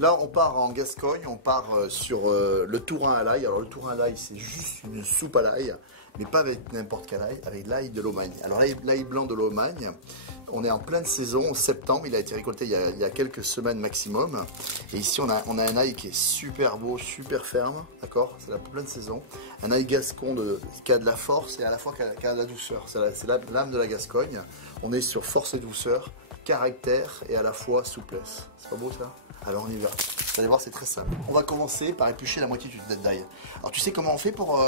Là, on part en Gascogne, on part sur le tourin à l'ail. Alors, le tourin à l'ail, c'est juste une soupe à l'ail, mais pas avec n'importe quel ail, avec l'ail de l'Aumagne. Alors, l'ail blanc de l'Aumagne, on est en pleine saison, en septembre, il a été récolté il y a quelques semaines maximum. Et ici, on a un ail qui est super beau, super ferme, d'accord? C'est la pleine saison. Un ail gascon qui a de la force et à la fois qui a de la douceur. C'est l'âme de la Gascogne. On est sur force et douceur, caractère et à la fois souplesse. C'est pas beau ça? Alors on y va. Vous allez voir, c'est très simple. On va commencer par éplucher la moitié du tête d'ail. Alors tu sais comment on fait pour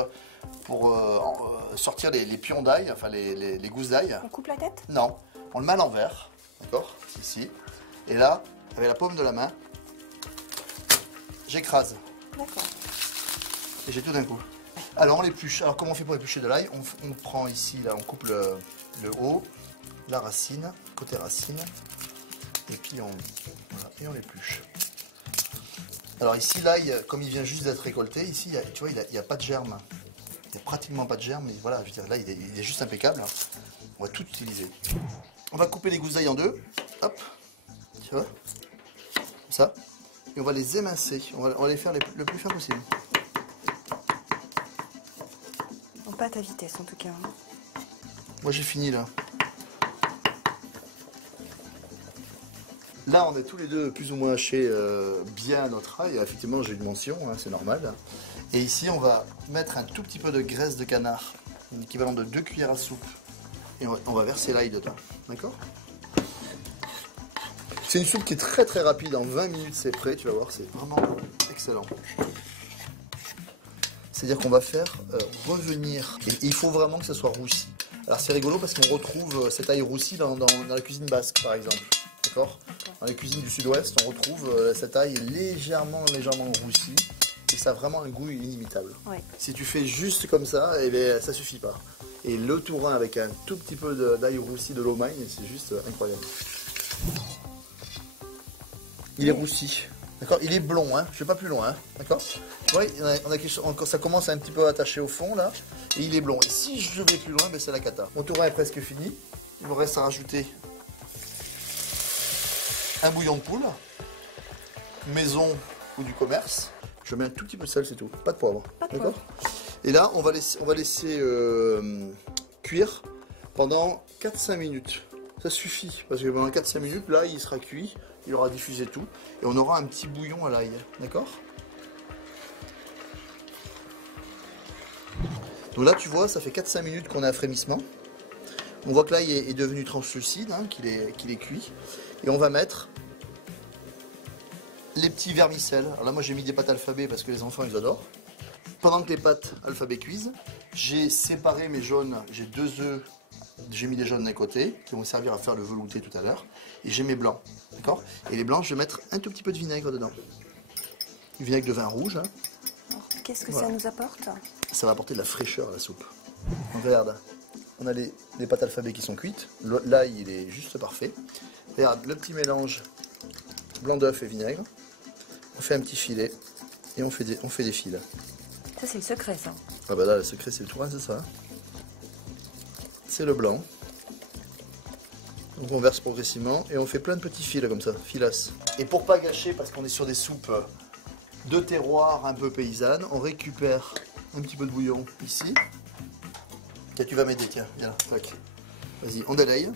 sortir les pions d'ail, enfin les gousses d'ail? On coupe la tête? Non, on le met à l'envers, d'accord? Ici. Et là, avec la paume de la main, j'écrase. D'accord. Et j'ai tout d'un coup. Alors on l'épluche. Alors comment on fait pour éplucher de l'ail? On prend ici, là, on coupe le haut, la racine, côté racine. Et puis voilà, et on l'épluche. Alors ici, l'ail, comme il vient juste d'être récolté, ici, tu vois, il n'y a pas de germe. Il n'y a pratiquement pas de germe, mais voilà, je veux dire, là, il est juste impeccable. On va tout utiliser. On va couper les gousses d'ail en deux. Hop, tu vois, comme ça. Et on va les émincer. On va les faire le plus fin possible. On pas à ta vitesse, en tout cas. Moi, j'ai fini, là. Là, on est tous les deux plus ou moins hachés bien notre ail. Effectivement, j'ai une mention, hein, c'est normal. Et ici, on va mettre un tout petit peu de graisse de canard, l'équivalent de 2 cuillères à soupe. Et on va verser l'ail dedans. D'accord? C'est une soupe qui est très très rapide. En 20 minutes, c'est prêt. Tu vas voir, c'est vraiment excellent. C'est-à-dire qu'on va faire revenir. Et il faut vraiment que ça soit roussi. Alors, c'est rigolo parce qu'on retrouve cet ail roussi dans la cuisine basque, par exemple. D'accord? Dans les cuisines du sud-ouest, on retrouve cet ail légèrement roussi et ça a vraiment un goût inimitable. Ouais. Si tu fais juste comme ça, eh bien, ça suffit pas. Et le tourin avec un tout petit peu d'ail roussi de l'Aumagne, c'est juste incroyable. Il est roussi, d'accord? Il est blond, hein? Je vais pas plus loin, hein? D'accord? Tu vois, ça commence à un petit peu attacher au fond là, et il est blond. Et si je vais plus loin, ben, c'est la cata. Mon tourin est presque fini. Il me reste à rajouter un bouillon de poule, maison ou du commerce. Je mets un tout petit peu de sel, c'est tout. Pas de poivre. D'accord. Et là, on va laisser cuire pendant 4-5 minutes. Ça suffit, parce que pendant 4-5 minutes, là, il sera cuit, il aura diffusé tout, et on aura un petit bouillon à l'ail. D'accord? Donc là, tu vois, ça fait 4-5 minutes qu'on a un frémissement. On voit que l'ail est devenu translucide, hein, qu'il est cuit. Et on va mettre les petits vermicelles. Alors là, moi, j'ai mis des pâtes alphabet parce que les enfants, ils adorent. Pendant que les pâtes alphabet cuisent, j'ai séparé mes jaunes. J'ai 2 œufs. J'ai mis des jaunes d'un côté qui vont servir à faire le velouté tout à l'heure. Et j'ai mes blancs. D'accord? Et les blancs, je vais mettre un tout petit peu de vinaigre dedans. Du vinaigre de vin rouge. Hein. Qu'est-ce que ça nous apporte? Ça va apporter de la fraîcheur à la soupe. Donc regarde, on a les pâtes alphabet qui sont cuites. L'ail, il est juste parfait. Regarde, le petit mélange blanc d'œuf et vinaigre. On fait un petit filet et on fait des fils. Ça, c'est le secret, ça. Ah bah là, le secret, c'est le tourin, c'est ça. C'est le blanc. Donc on verse progressivement et on fait plein de petits fils comme ça, filasses. Et pour pas gâcher, parce qu'on est sur des soupes de terroir un peu paysannes, on récupère un petit peu de bouillon ici. Tiens, tu vas m'aider, tiens, viens, tac. Vas-y, on délaye.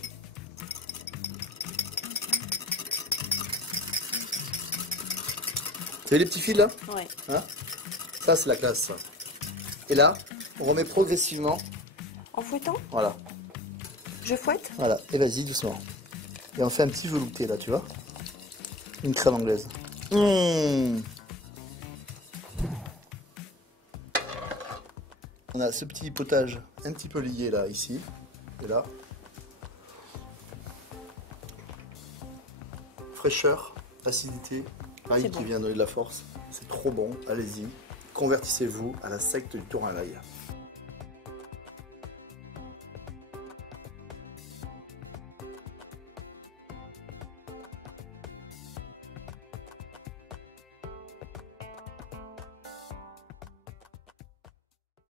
Vous avez les petits fils là? Oui. Hein? Ça, c'est la classe, ça. Et là, on remet progressivement. En fouettant? Voilà. Je fouette? Voilà. Et vas-y, doucement. Et on fait un petit velouté là, tu vois? Une crème anglaise. Mmh. On a ce petit potage un petit peu lié là, ici. Et là. Fraîcheur, acidité. L'ail qui vient donner de la force. C'est trop bon. Allez-y. Convertissez-vous à la secte du tourin à l'ail.